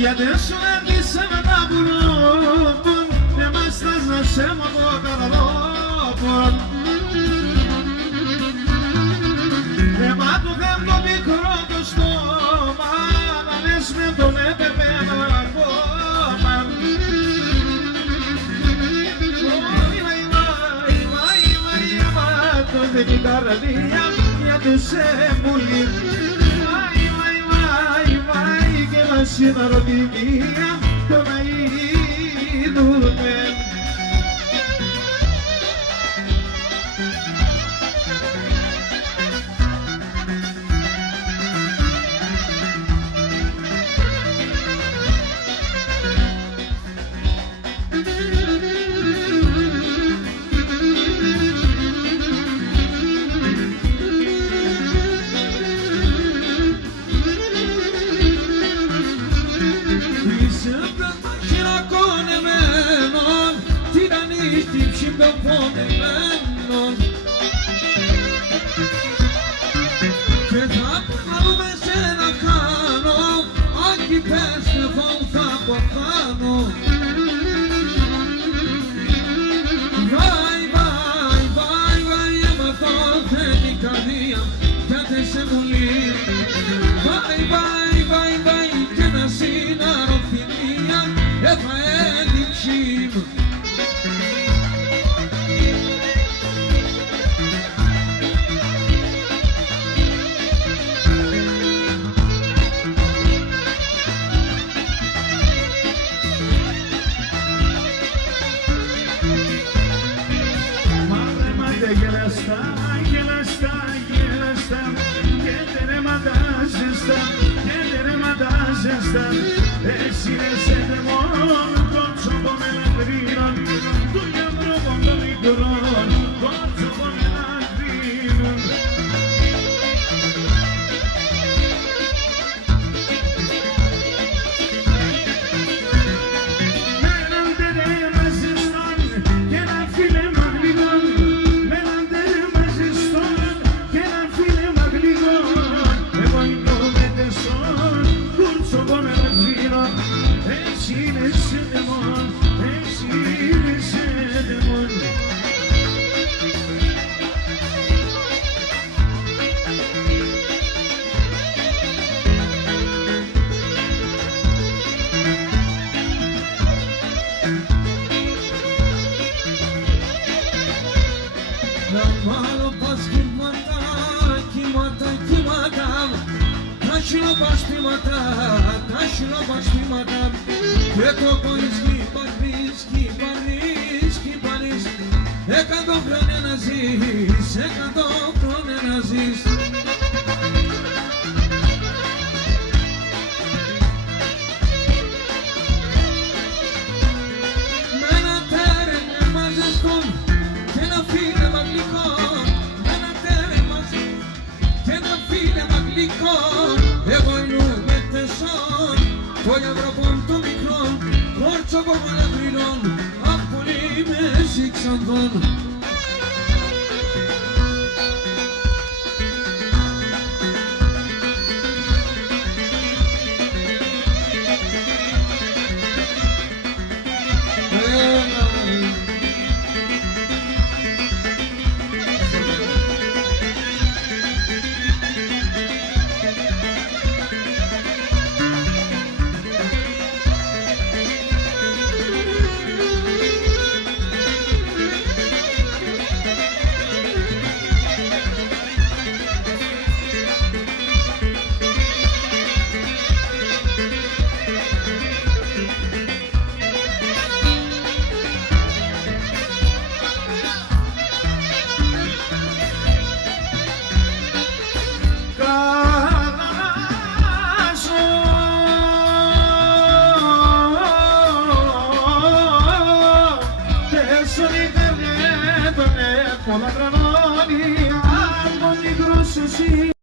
γιατί σου έργησε με τα πουλόπων εμάς θες να σε μαγώ καρδόπων εμά του δεν το μικρό το στόμα να λες με τον έπεπαινο ακόμα το δεν η καρδία γιατί σε πουλί και μας είναι ροδιμία το να είδουμε πονεμένων και θα πάρουμε σε να κάνω αν κι πες λοιπόν θα αποθάνω Βάι, βάι, βάι, βάι έμαθω δεν η καρδία γιατί σε μουλεί Βάι, βάι, βάι, βάι και να σύναρο φιλία έφα έδειξη μου Εσύ είσαι δαιμόν, το τσόκο με λατρίνων του γιατρόπων των μικρών, το τσόκο με λατρίνων με έναν τερέμα ζεστόν και ένα φίλεμα γλυκόν με έναν τερέμα ζεστόν και ένα φίλεμα γλυκόν εγώ είμαι ο μετεσόν τσόκο με λατρίνων εσύ είναι σε δαιμόν, εσύ είναι σε δαιμόν να βάλω πας κύματα, κύματα, κύματα τα χιλοπαστήματα, τα χιλοπαστήματα και το κορίσκι, παρίσκι, παρίσκι, παρίσκι 100 χρόνια να ζεις, 100 χρόνια να ζεις με ένα τέρμα ζεστόν και ένα φίλεμα γλυκόν με ένα τέρμα και ένα φίλεμα γλυκόν εγώ είμαι τεσσόν το Ευρωπών των μικρών κορτσοκο με λατρινών απ' πολύ με σύξαντων